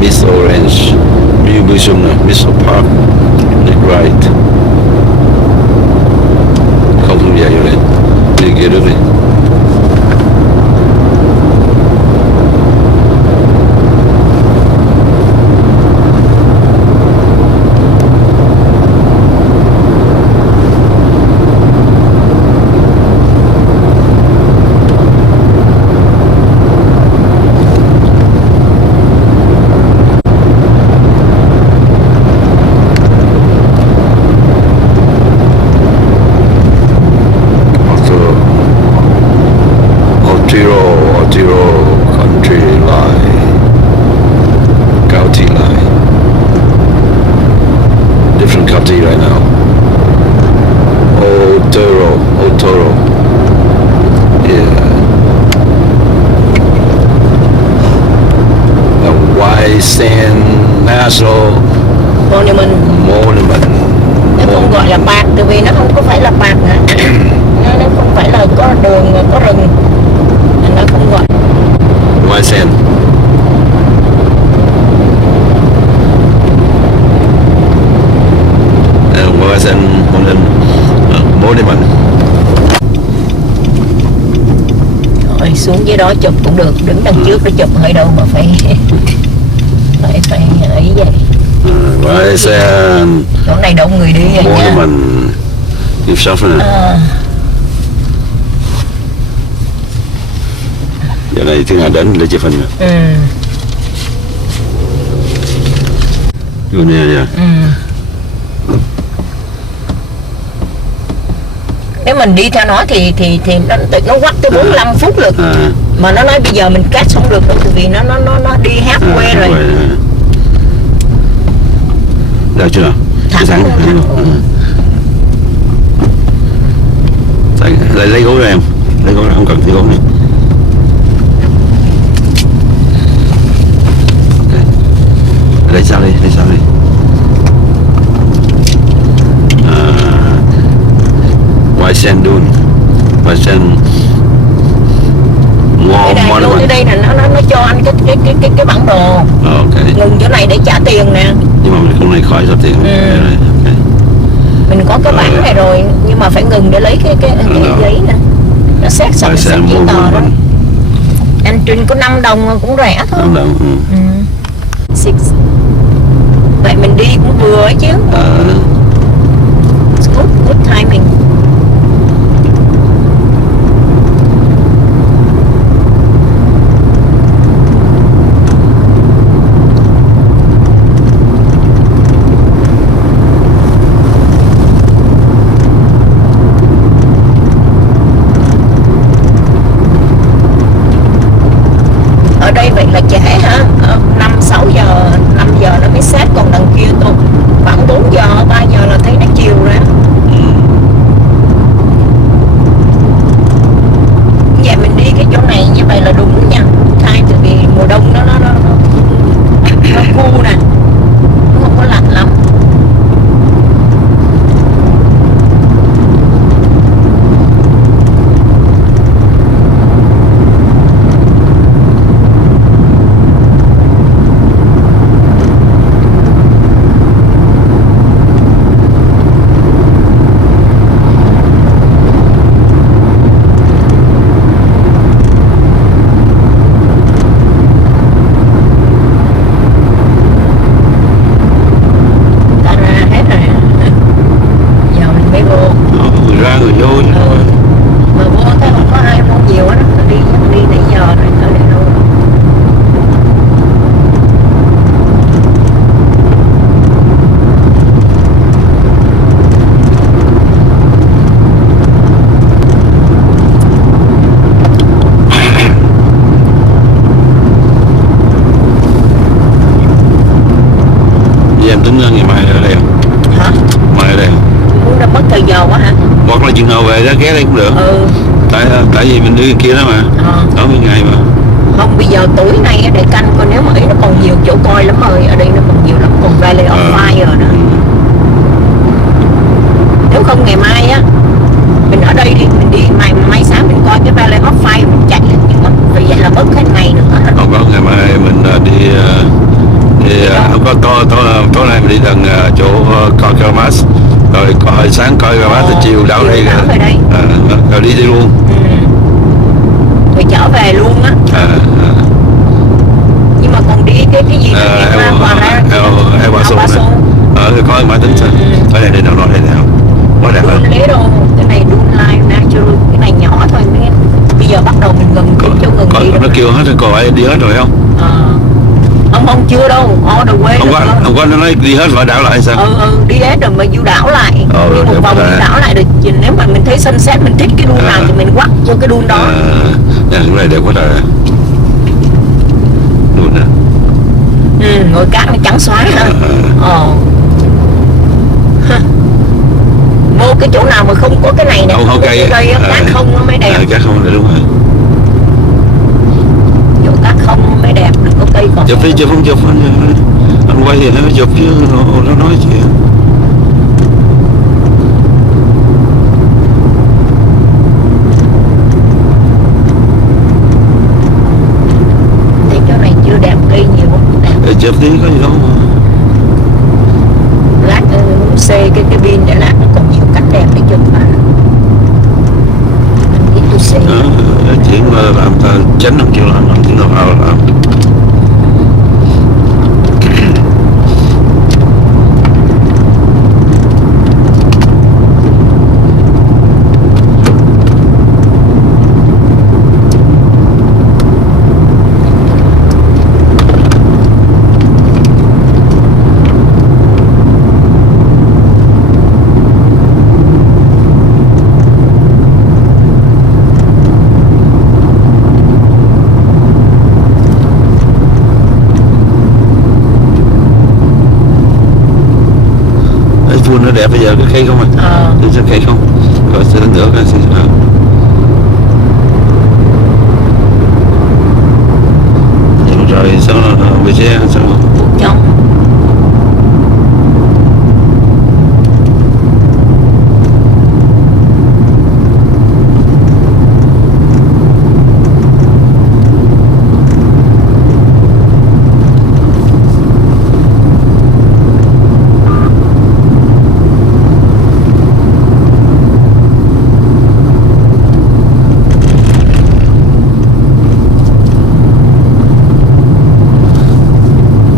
Missile range, missile park, right. Không thu về rồi đấy, đi kia được đi. Tiro country line, county line, different county right now. Otoro, yeah. The White Sand National Monument. Nó không gọi là park tại vì nó không có phải là park hả? Nó không phải là có đường có rừng. Nó không gọi. White Sand. White Sand Monument. Rồi xuống dưới đó chụp cũng được, đứng đằng trước để chụp hơi đâu mà phải ấy vậy. White Sand Chỗ này đông người đi rồi nha. Monument. Give something. Giờ này Thiên Hà đến để chụp hình rồi. Vô nè nha. Nếu mình đi theo nó thì nó quắt tới 45 phút được. Mà nó nói bây giờ mình cắt không được đâu, vì nó đi halfway rồi. Được chưa? Thẳng. Lấy gối cho em. Lấy gối không cần lấy gối nữa. Lấy sao đi. White Sand Dune, White Sand Monument. Ở đây là nó cho anh cái bản đồ. Okay. Ngừng chỗ này để trả tiền nè. Nhưng mà mình không lấy khỏi trả tiền. Okay. Mình có cái bản này rồi nhưng mà phải ngừng để lấy cái giấy nè. Nó xét sẵn giấy tờ đó. Anh Trinh có 5 đồng cũng rẻ thôi. 5 đồng. Vậy mình đi cũng vừa ấy chứ. Good timing. Ở đây vậy là trễ hả? 5-6 giờ, 5 giờ nó mới set, còn đằng kia tôi khoảng 4 giờ, 3 giờ là thấy nó chiều ra. Vậy mình cái chỗ này như vậy là đúng nha, thay từ vì mùa đông nó khô nè, nó không có lạnh lắm. Ngày mai ở đây không? Hả? Mai ở đây không? Muốn ra mất thời giờ quá hả? Hoặc là chừng nào về đó ghé đây cũng được. Tại vì mình đi kia đó mà. Ở bên ngày mà. Không, bây giờ tối nay để canh coi nếu mà ý nó còn nhiều chỗ coi lắm rồi, ở đây nó còn nhiều lắm, còn Valley of Fire nữa. Nếu không ngày mai á mình ở đây đi, mình đi mai sáng mình coi cái Valley of Fire mình chạy, nhưng mà vì vậy là mất hết ngày nữa. Không có, ngày mai mình đi không có tối nay mình đi gần chỗ coi Karamas, rồi coi sáng coi Karamas thì chiều đảo đây rồi đi luôn. Rồi trở về luôn á. Nhưng mà còn đi cái gì nữa El Paso này. Coi máy tính sao ở đây nào nói đây nào quá đẹp hơn. Lấy đâu cái này Dunlife Natural, cái này nhỏ thôi mấy em. Bây giờ bắt đầu mình gần chỗ gần đi nó kêu hết rồi, còn ai đi hết rồi không? Không chưa đâu, all the way. Không có, nó nói đi hết và đảo lại sao? Đi hết rồi mà du đảo lại. Đi một vòng mình đảo lại được. Nếu mà mình thấy sunset mình thích cái đun nào thì mình quắt vô cái đun đó. Cái này đẹp quá trời. Đun nè. Ngồi cát nó trắng xóa hả? Vô cái chỗ nào mà không có cái này nè, không có cây cát không nó mới đẹp. Cát không là đúng rồi. Chỗ cát không mới đẹp, đừng có cây còn. Chụp đi, chụp không chụp anh quay thì nó chụp chứ nó nói gì. Thì chỗ này chưa đẹp, cây nhiều không đẹp. Để chụp đi có gì đâu mà. Lát muốn xê cái pin để lát nó còn nhiều cảnh đẹp để chụp mà. Mình đi tôi xê. Chuyện mà làm ta tránh không chịu làm chuyện nào vào làm. Nó đẹp bây giờ cái cây không cái cây không rồi sẽ nữa cái sẽ rồi sau về xe sau trong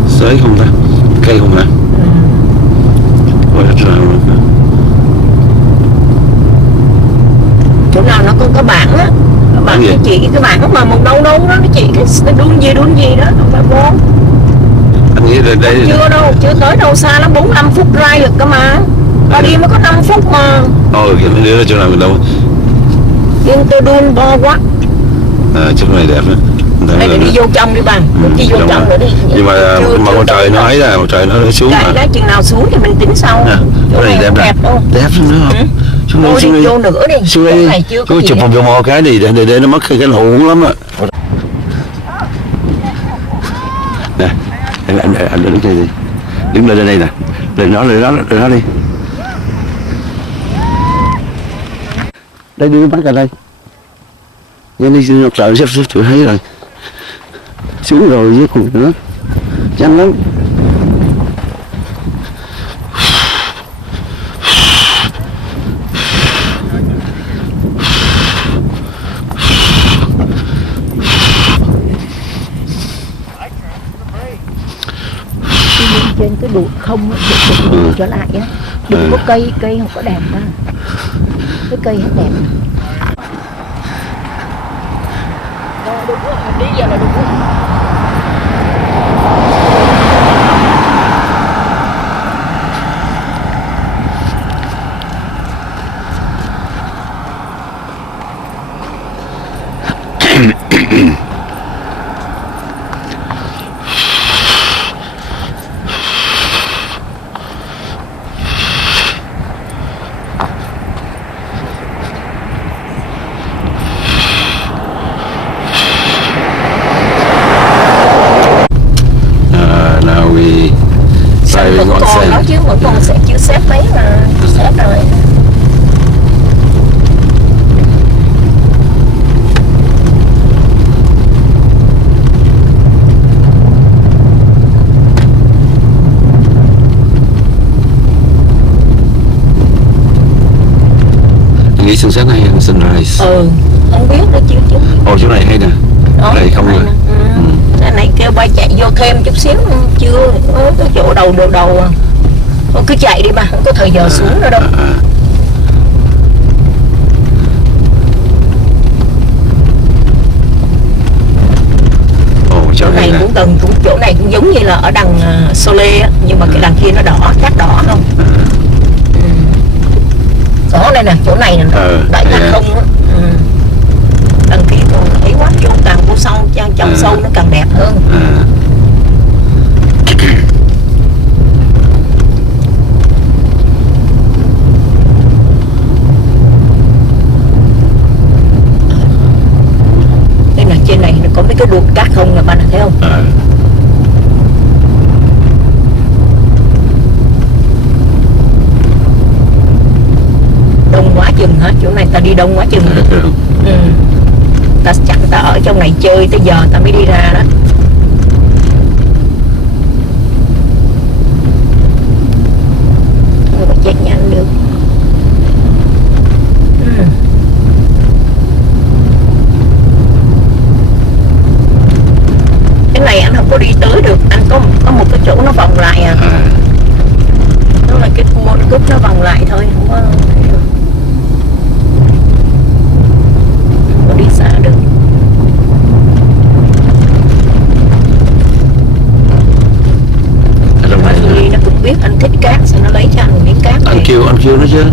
sới không ta cây không ta chỗ nào nó có bảng á, bảng nó chỉ cái bảng mà một đâu đó nó chỉ cái đun gì đó không phải vô. Anh nghĩ là đây chưa đâu, chưa tới đâu, xa lắm, 45 phút drive được cơ mà, ta đi mới có 5 phút mà. Kìa mấy đứa chỗ nào mình đâu Nhưng tôi đun bo quá. Chỗ này đẹp nữa. Đây là đi vô trong đi bằng, đi vô trong nữa đi. Nhưng mà con trời nó ấy là trời nó xuống mà. Cái chừng nào xuống thì mình tính sau. Chỗ này đẹp đâu. Đẹp nữa không? Xuống đi vô nữa đi. Xuống đây. Có chụp một vòng cái đi để nó mất cái lỗ lắm á. Nè, anh đứng đây đi. Đứng lên đây nè. Lên nó đi. Đây đi bắt ra đây. Nhanh đi nó sợ sắp sửa thấy rồi. Xuống rồi với con nữa. Nhanh lắm. Trên cái đùi không đừng trở lại á, đừng có cây không có đẹp đó, cái cây hết đẹp. Rồi đúng rồi, đi giờ là đúng rồi. Vẫn còn đó chứ, vẫn còn sẽ chưa xếp mấy mà xếp rồi. Nghĩ sunset hay sunrise? Không biết đó chứ. Chỗ này hay nè. Này không rồi. Cái này kêu bay chạy vô thêm chút xíu, chưa có chỗ đầu à. Thôi cứ chạy đi mà, không có thời giờ xuống nữa đâu. Chỗ này cũng gần, chỗ này cũng giống như là ở đằng Sole á, nhưng mà cái đằng kia nó đỏ, cát đỏ không? Đó đây nè, chỗ này nè, đại cát không á. Đằng kia còn thấy quá, càng vô sâu, trong sâu nó càng đẹp hơn. Đây là trên này có mấy cái đuột cát không là bạn thấy không? Đông quá chừng hả? Chỗ này ta đi đông quá chừng. Ta chắc ta ở trong này chơi tới giờ ta mới đi ra đó. Không có chạy nhanh được. Cái này anh không có đi tới được, anh có một cái chỗ nó vòng lại à. Đó là cái cua nó cúp nó vòng lại thôi, không có được. Đi xa được. Mà Julie nó cũng biết anh thích cát, sao nó lấy cho anh một miếng cát này. Anh kêu nó chứ.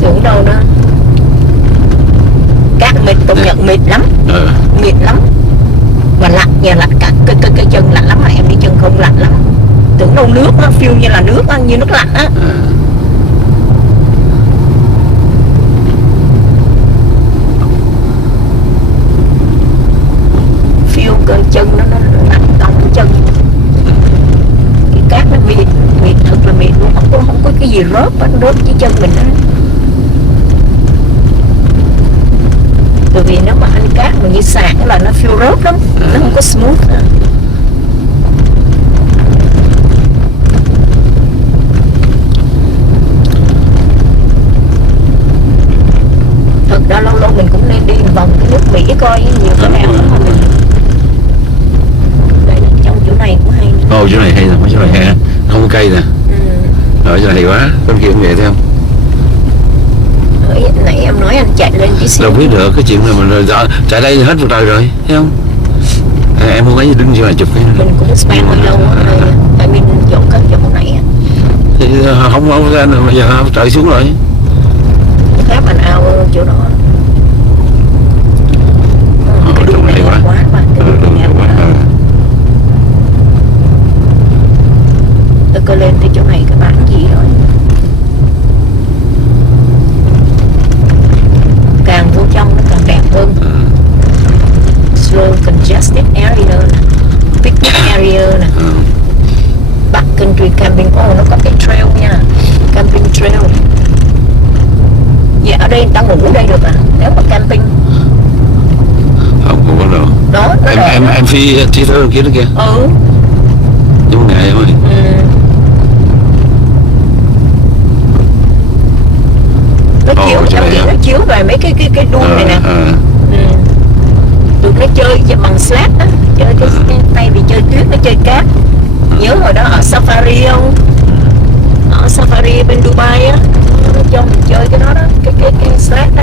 Tưởng đâu đó. Cát mịt, công nhận mịt lắm. Mịt lắm. Và lạnh nhà, lạnh cả cái chân lạnh lắm, mà em đi chân không lạnh lắm. Tưởng đâu nước nó phiêu như là nước á, như nước lạnh á. Cơ chân nó lạnh cong chân, cái cát nó mịt thật là mịt luôn, không có cái gì rớt với chân mình đó. Bởi vì nếu mà ăn cát mà như sạc là nó phiêu rớt lắm, nó không có smooth nữa. Thật ra lâu lâu mình cũng nên đi vòng cái nước Mỹ coi nhiều cái nào lắm mà mình. Chỗ này cũng hay. Chỗ này hay nè, chỗ này hay, không có cây nè. Ở chỗ này hay quá, bên kia cũng vậy thấy không? Nãy em nói anh chạy lên tí xíu. Đâu biết được cái chuyện này mình chạy đây hết một trời rồi, thấy không? Em không ấy đứng chỗ này chụp cái. Mình cũng spend hơi lâu ở đây, tại mình chọn cái chỗ này á. Thì không ra nữa, bây giờ trời xuống rồi. Khác bạn ao chỗ đó. Đúng Đường này quá. quá mà cái đường Đường này này quá. tôi coi lên tới chỗ này cái bán gì rồi. Càng vô trong nó càng đẹp hơn. Slow congested area nè, picnic area nè, backcountry camping. Nó có cái trail nha, camping trail. Dạ ở đây ta ngủ ở đây được à? Nếu mà camping. Không có đâu. Đó, Em phi thi thơ kia đó kìa. Nhưng mà ngày em ơi. Nó chiếu, em nghĩ nó chiếu về mấy cái đuôi này nè. Tụi nó chơi bằng sled á, chơi cái tay vì chơi tuyết, nó chơi cát. Nhớ hồi đó ở Safari không? Ở Safari bên Dubai á, nó cho mình chơi cái đó đó, cái sled đó.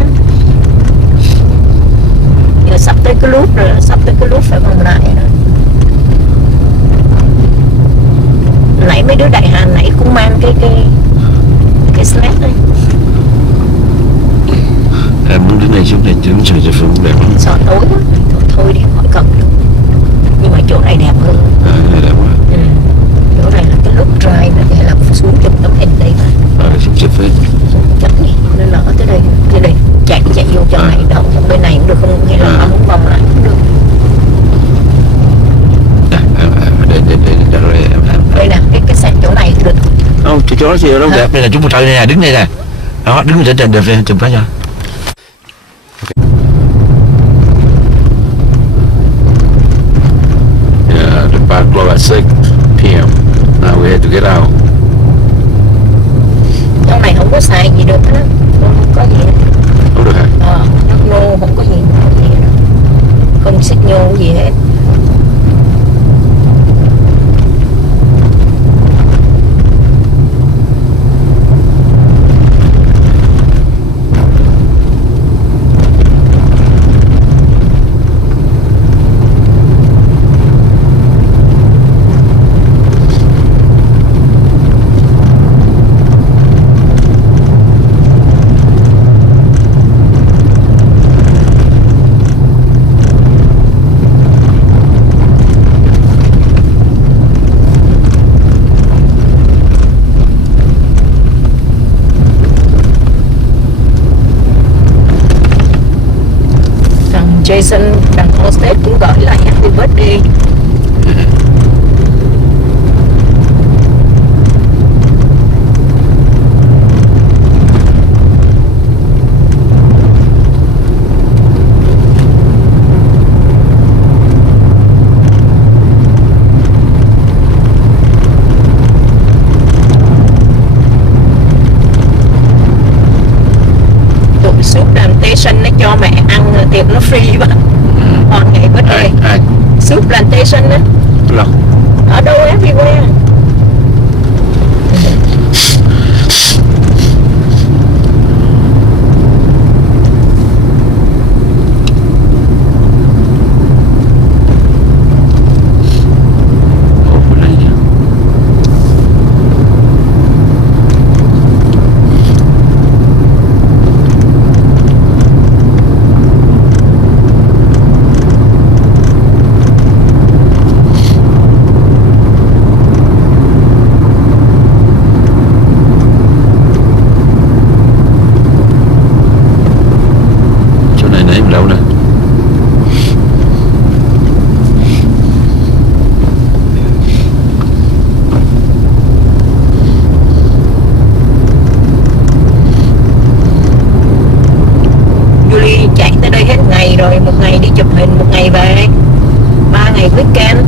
Giờ sắp tới cái loop rồi, sắp tới cái loop phải vòng lại rồi. Nãy mấy đứa Đại Hàn nãy cũng mang cái sled đấy. Em muốn đến này xuống này đứng chờ cho Phương đẹp lắm. Sợ tối quá, thôi đi khỏi cần được. Nhưng mà chỗ này đẹp hơn. Này đẹp quá. Chỗ này là cái lúc drive là để làm xuống chụp tấm hình đây mà. Xuống chụp hết. Chắc nhỉ, nên là ở tới đây chạy vô trong này đâu, trong bên này cũng được không, hay là muốn vòng lại cũng được. Đây nè, cái sàn chỗ này cũng được. Không, chỗ đó gì đâu đẹp. Đây là chúng một thời này nè, đứng đây nè. Đó, đứng trên trần đẹp đây, chụp cái cho. The park closed at 6 p.m. Now we had to get out. Trong này không có xài gì được á, không có gì hết. Không được hả? Nước nô không có gì, không xích nhô gì hết. Jason đằng hostess cũng gọi lại happy birthday. Tụi Soup Plantation nó cho mẹ ăn tiệc nó free mà. On ngày birthday. Soup Plantation á. Ở đâu everywhere. Đâu nè. Julie chạy tới đây hết ngày rồi, một ngày đi chụp hình, một ngày về, 3 ngày weekend.